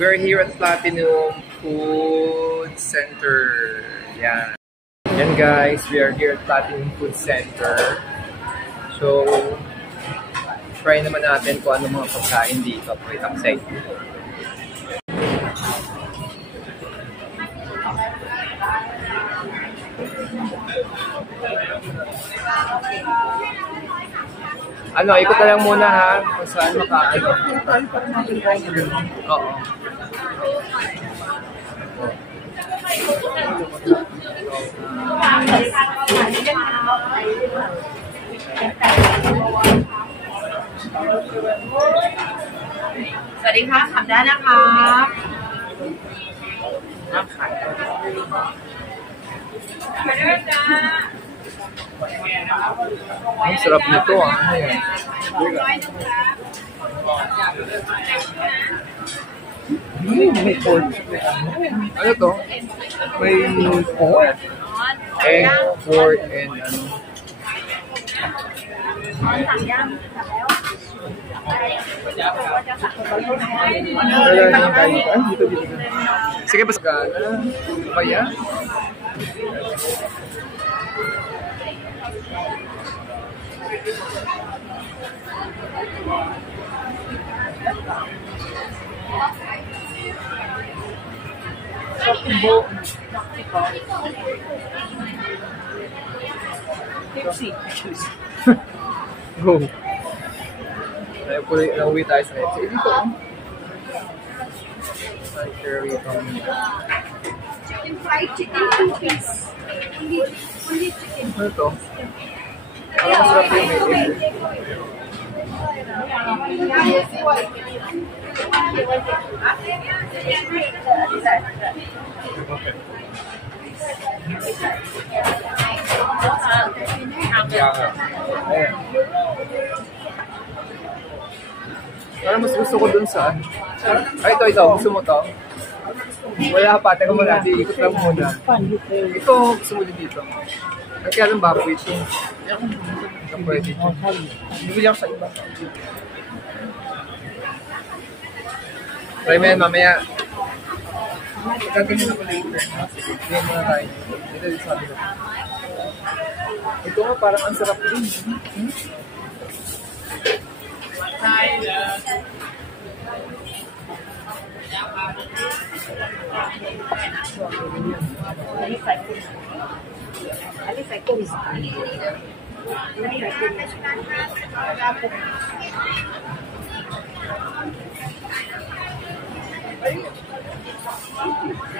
We're here at Platinum Food Center. Yan. Yan guys, we are here at Platinum Food Center. So, try naman natin kung ano mga pagkain dito. Wait, I'm saying. Ano, ikot na lang muna ha, kung saan makain. Oo. Swadee ka, ทำได้นะครับAng sarap nito ah. May pork. Ano to? May pork. Egg, pork, and ano. Sige, basta ka. Ano ba yan? Go. Nauwi tayo sa net. Sige dito. Chicken fried chicken 2 piece. Only chicken. Ano ito? Parang masarap yung may egg. Parang mas gusto ko dun sa ay, ito. Gusto mo to? Wala pa. Teka muna. Ikot lang muna. Ito, gusto mo din dito. Ay, kaya lang baboy ito. Ang pwede. Bibili ako sa iba. Try mo yan mamaya. Gagawin ako later. Sige, bigyan muna tayo. Ito yung sabi ko. Ito nga parang ang sarap din.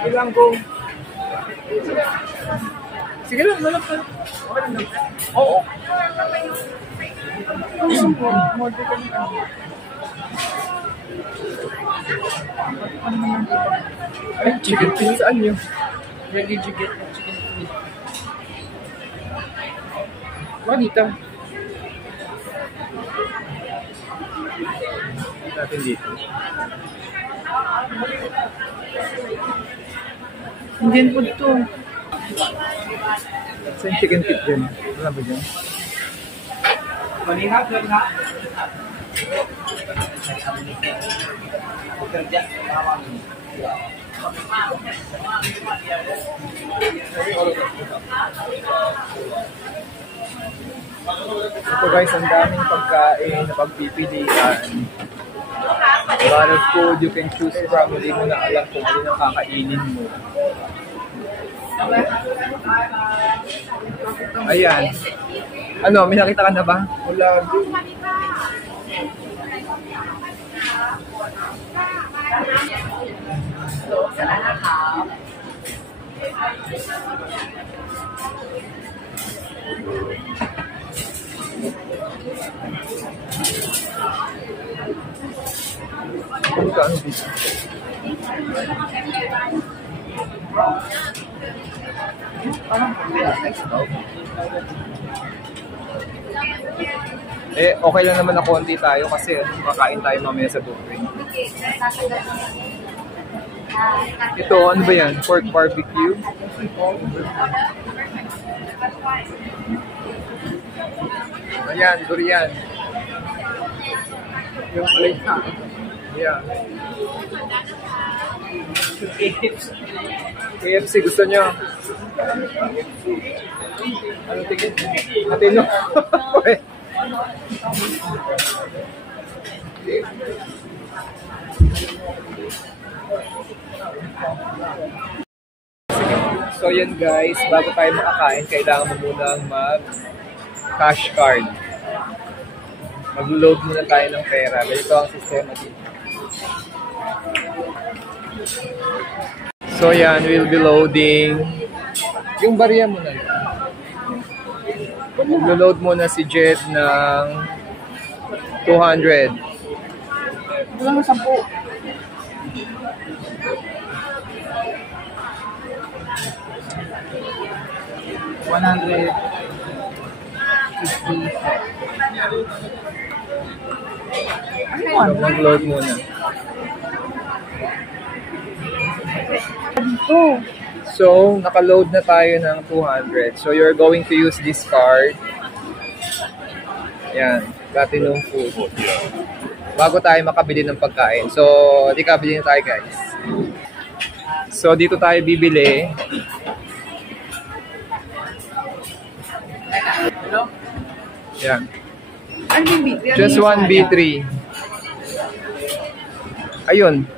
Sige lang ko. Sige lang, lalap ka. Okay lang. Oo. Ay, chicken feet saan yun? Where did you get the chicken feet? Manita. Natin dito. Indian food to. Saan chicken feet din? Wala ba dyan? Manita, manita. Ito guys, ang daming pagkain na pagpipilian. A lot of food you can choose from. Hindi mo na alam kung ano ang kakainin mo. Ayan. Ano, may nakita ka na ba? Wala. Ano dito? Eh, okay lang naman na konti tayo kasi makakain tayo mamaya sa buffet. Ito, ano ba yan? Pork barbecue? Ayan, durian. Yung palay Yeah. KFC, gusto niyo? Ano tingin? Matino? So yun guys, bago tayo makakain, kailangan mo munang mag-cash card. Mag-load muna tayo ng pera. Ganito ang sistema dito. So yan, we'll be loading. Yung barya mo na. Mag-load muna si Jet ng 200. Wala mo 10. 150. So, mag-load muna. So, naka-load na tayo ng 200. So, you're going to use this card. Yan, Platinum Food. Bago tayo makabili ng pagkain. So, di kabili na tayo guys. So, dito tayo bibili. Yan. Just 1 B3. Ayun.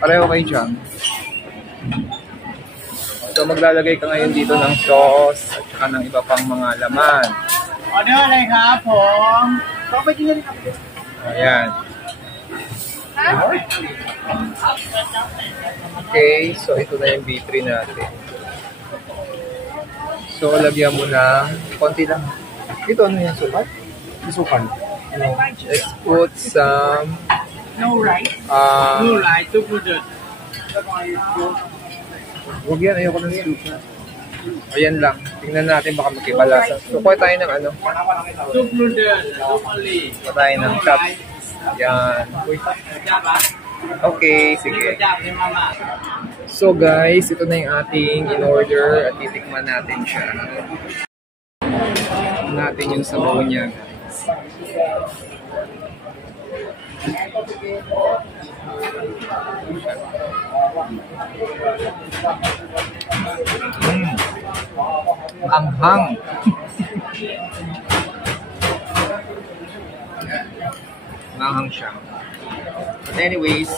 Pareho kayo dyan. So, maglalagay ka ngayon dito ng sauce at saka ng iba pang mga laman. Orderอะไรครับผม Ayan. Okay, so ito na yung B3 natin. So, lagyan mo na konti lang. Ito, ano yung sukat? Sukan. No. Let's put some No rice. No rice, two noodles. Huwag yan, ayoko ng soup. Ayan lang. Tingnan natin baka magkiba lasa. So, kuha tayo ng ano? Soup noodles, soup only. Kuha tayo ng chop. Yan. Okay, sige. So guys, ito na yung ating in-order at titikman natin siya. Tignan natin yung sabaw niya, guys. Anghang. Anghang siya. But anyways,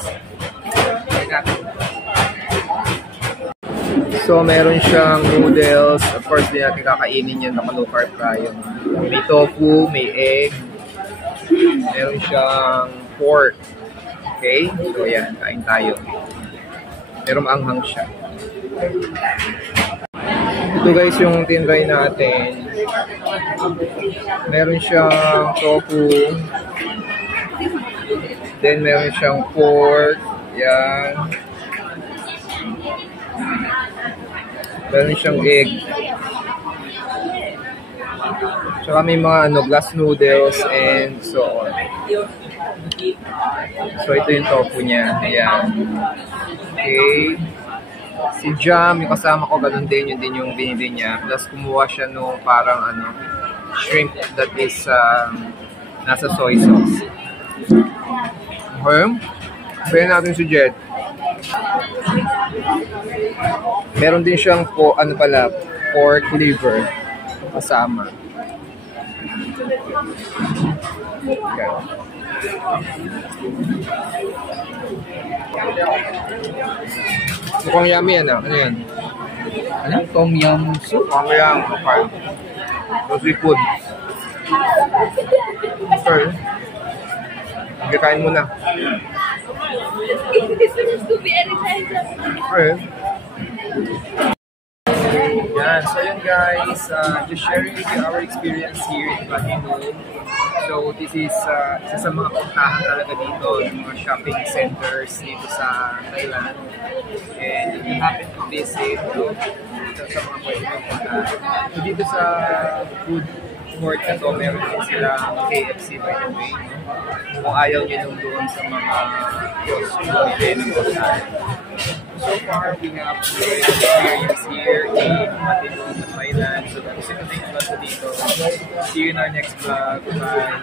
so meron siyang noodles. Of course, di natin kakainin yun. Naka-low carb tayo. May tofu, may egg. Meron siyang pork. Okay? So yan, kain tayo. Pero maanghang siya. Ito guys yung tinry natin. Meron siyang tofu. Then meron siyang pork. Yan. Meron siyang egg. Tsaka may mga glass noodles and so on. So ito yung tofu niya. Ayan. Okay. Si Jam, yung kasama ko, ganun din. Yun din yung binili niya. Plus kumuha siya no parang shrimp that is nasa soy sauce. Okay. Sayin natin si Jet. Meron din siyang pork liver kasama. Okay. Mukhang yummy yan ah. Ano yan? Ano? Tom yum soup. Tom yum. Okay. So seafood. Okay. Magkakain muna. Okay. Yan. So yun guys, just sharing with you our experience here in Platinum. So this is isa sa mga puntahan talaga dito, yung mga shopping centers dito sa Thailand. And if you happen to visit, dito sa mga pwede kang puntahan. So dito sa food court na to, meron din silang KFC by the way. Kung ayaw nyo nung doon sa mga pwede ng puntahan. So far, we have great experience here in Platinum, Thailand. So, kung sino na yung dito, see you in our next vlog. Bye!